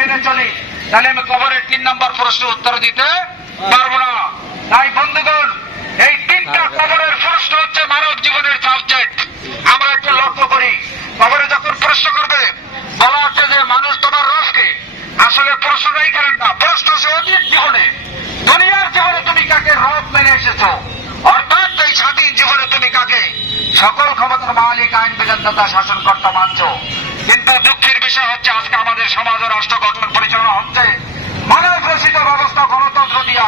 মেনে চলি, তাহলে আমি কবরের 3 নম্বর প্রশ্ন উত্তর দিতে পারবো না। তাই বন্ধুগণ, এই 3টা কবরের প্রশ্ন হচ্ছে মানব জীবনের সাবজেক্ট। আমরা একটু লক্ষ্য করি, কবরে যখন প্রশ্ন করবে বলা হচ্ছে যে মানুষ তোমার রসকে, আসলে প্রশ্নটাই করেন না, প্রশ্ন সে অতীত জীবনে, দুনিয়ার জীবনে তুমি কাকে রব মেনে এসেছো, অর্থাৎ এই স্বাধীন জীবনে তুমি কাকে সকল ক্ষমতার মালিক, আইন বিধানদাতা, শাসনকর্তা মানছ। কিন্তু দুঃখের বিষয় হচ্ছে আজকে আমাদের সমাজ ও রাষ্ট্র গঠন পরিচালনা হচ্ছে মানব রচিত ব্যবস্থা গণতন্ত্র দিয়া।